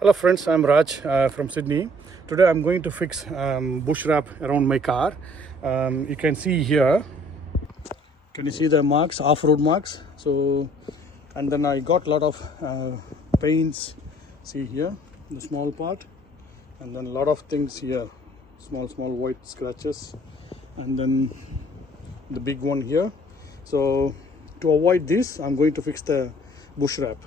Hello friends, I'm Raj from Sydney. Today I'm going to fix bush wrap around my car. You can see here, can you see the marks, off-road marks? So, and then I got a lot of paints, see here, the small part, and then a lot of things here, small white scratches, and then the big one here. So to avoid this, I'm going to fix the bush wrap.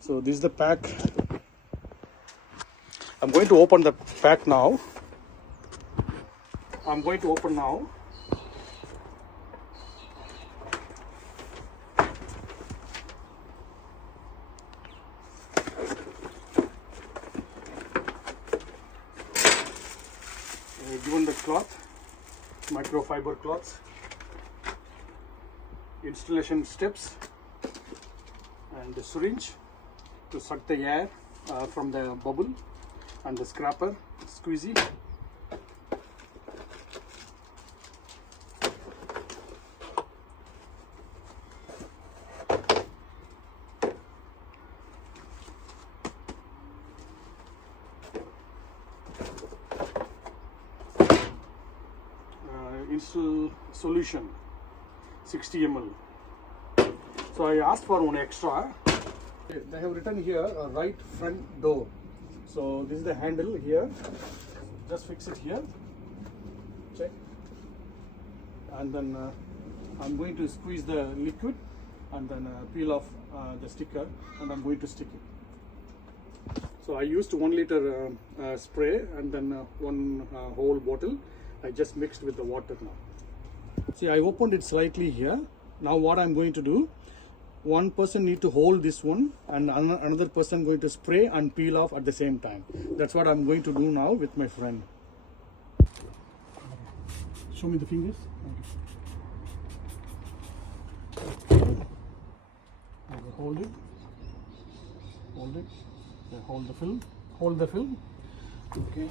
So this is the pack. I'm going to open the pack now. I'm going to open now. Given the cloth, microfiber cloths, installation steps, and the syringe to suck the air from the bubble, and the scraper squeezy. Install solution 60 ml. So I asked for one extra. They have written here a right front door. So this is the handle here. Just fix it here. Check. And then I'm going to squeeze the liquid and then peel off the sticker, and I'm going to stick it. So I used 1 liter spray and then one whole bottle. I just mixed with the water now. See, I opened it slightly here. Now what I'm going to do, one person need to hold this one and another person going to spray and peel off at the same time. That's what I'm going to do now with my friend. Show me the fingers. Okay. Hold it. Hold it. Okay, hold the film. Hold the film. Okay.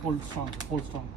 Hold strong, hold strong.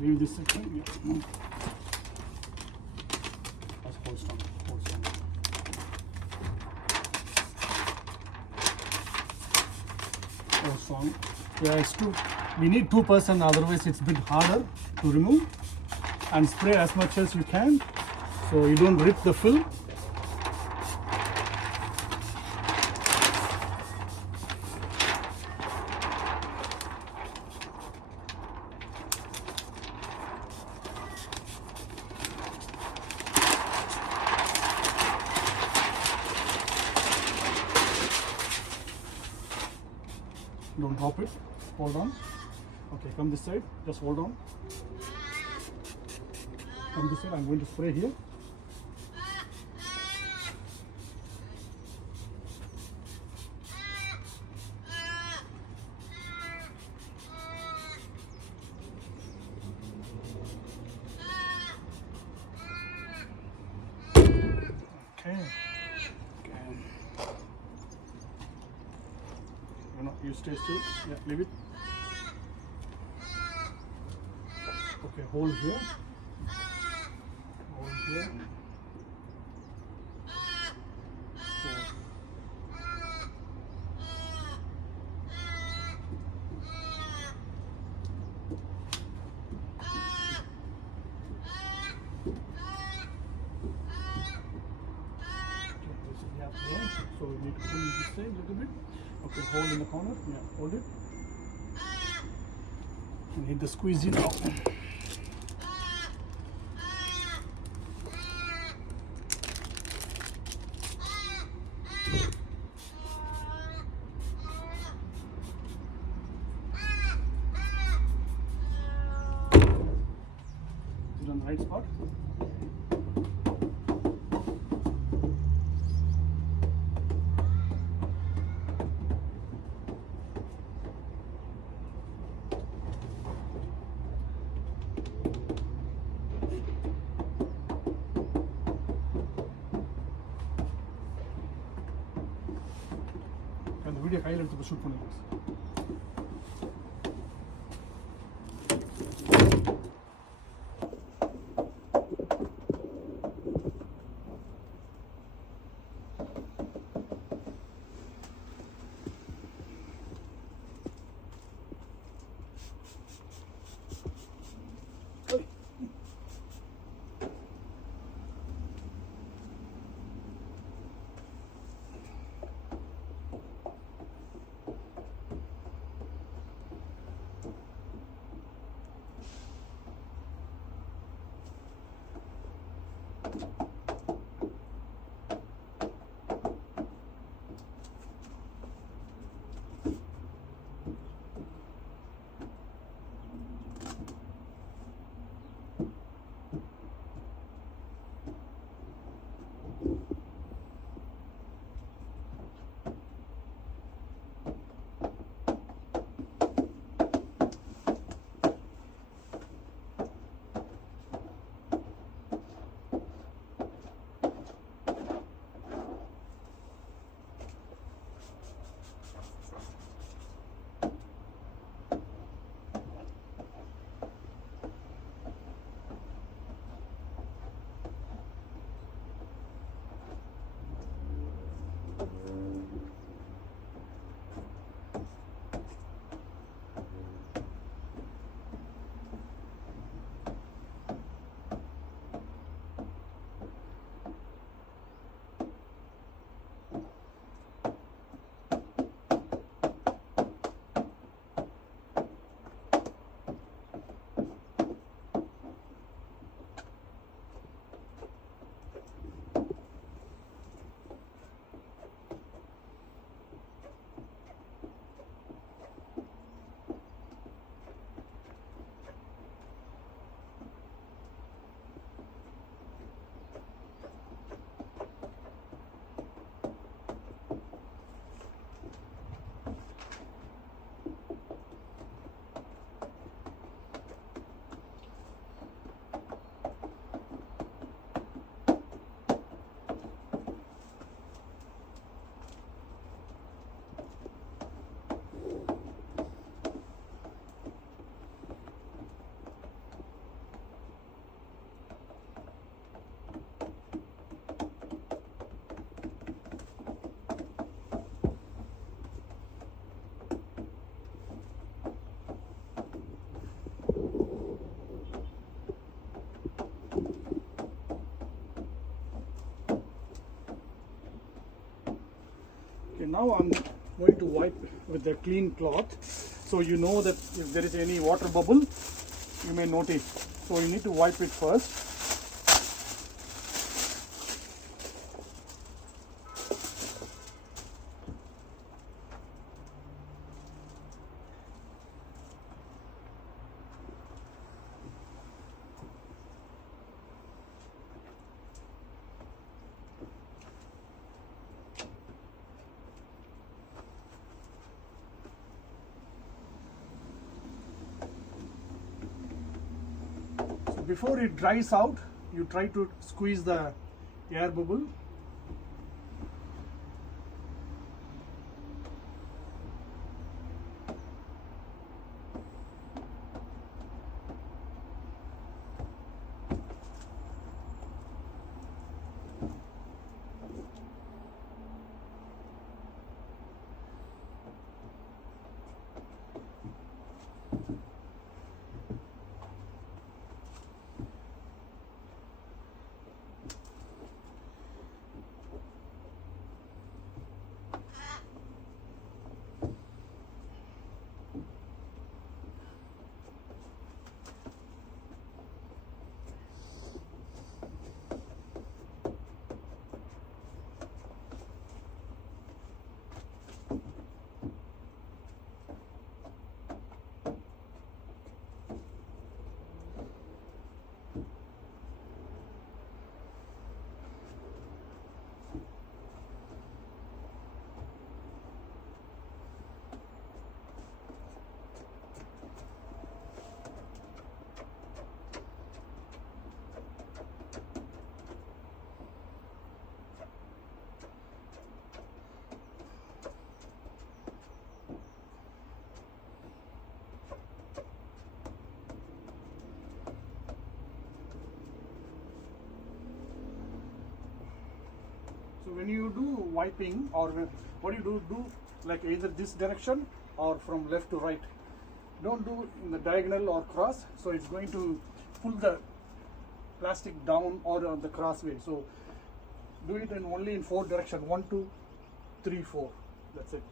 Leave this section. Yeah. Just hold strong, hold strong. Strong. Yeah, it's two. We need 2 person, otherwise it's a bit harder to remove. And spray as much as you can, so you don't rip the film. Don't drop it. Hold on. Okay, come this side. Just hold on. Come this side. I'm going to spray here. Okay. You stay still. Yeah, leave it. Okay, hold here. Hold here. So we need to pull this side a little bit. Okay, hold in the corner. Yeah, hold it. You need the squeegee now. Is it on the right spot? Video கையில் எடுத்து shoot பண்ணுங்க. Okay, now I'm going to wipe with a clean cloth, so you know that if there is any water bubble, you may notice. So you need to wipe it first. Before it dries out, you try to squeeze the air bubble. when you do wiping, or what you do like either this direction or from left to right. Don't do in the diagonal or cross, so it's going to pull the plastic down or on the cross way. So do it in only in 4 direction, 1 2 3 4. That's it.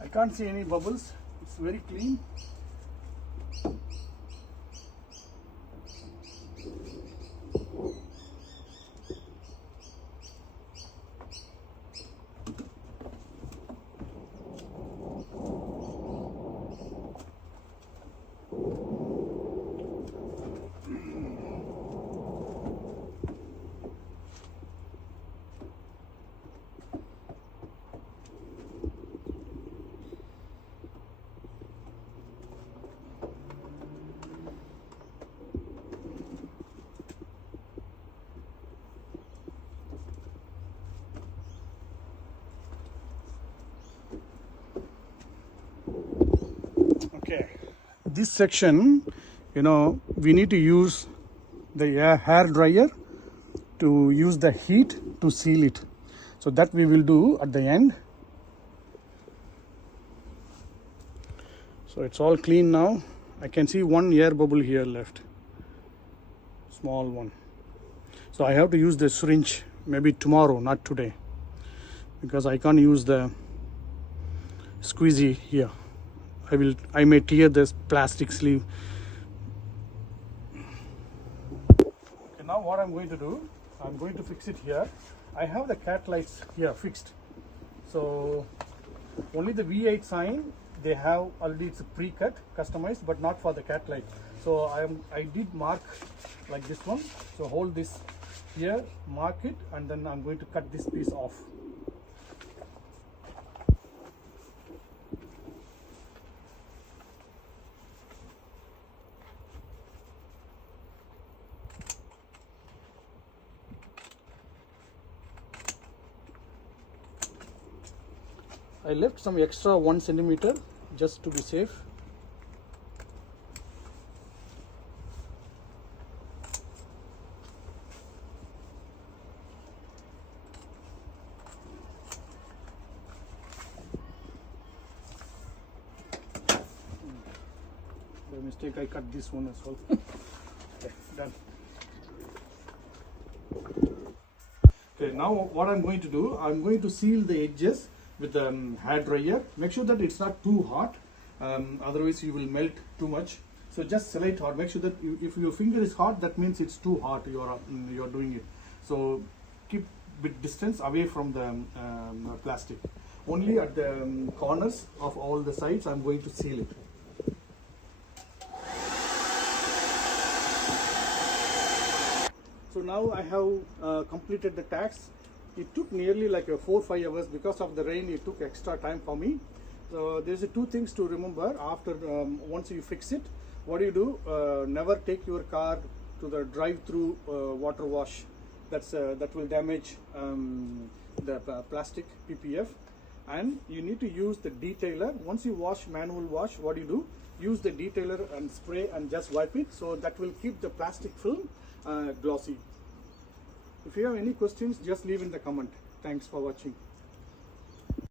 I can't see any bubbles. It's very clean. Okay, this section, we need to use the hair dryer to use the heat to seal it. So that we will do at the end. So it's all clean now. I can see one air bubble here left, small one. So I have to use the syringe maybe tomorrow, not today, because I can't use the squeezy here. I may tear this plastic sleeve. Okay, now what I'm going to do, I'm going to fix it here. I have the cat lights here fixed. So only the V8 sign, they have already, it's pre-cut, customized, but not for the cat light. So I did mark like this one. So hold this here, mark it, and then I'm going to cut this piece off. I left some extra 1 centimeter just to be safe. By mistake I cut this one as well. Okay, done. Okay, now what I'm going to do, I'm going to seal the edges with the hair dryer. Make sure that it's not too hot, otherwise you will melt too much. So just slight hot. Make sure that if your finger is hot, that means it's too hot. You're doing it. So keep bit distance away from the plastic. Only at the corners of all the sides I'm going to seal it. So now I have completed the tags. It took nearly like 4 or 5 hours because of the rain. It took extra time for me. So there's 2 things to remember after once you fix it. What do you do? Never take your car to the drive-through water wash. That will damage the plastic PPF. And you need to use the detailer. Once you wash, manual wash, what do you do? Use the detailer and spray and just wipe it. So that will keep the plastic film glossy. If you have any questions, just leave in the comment. Thanks for watching.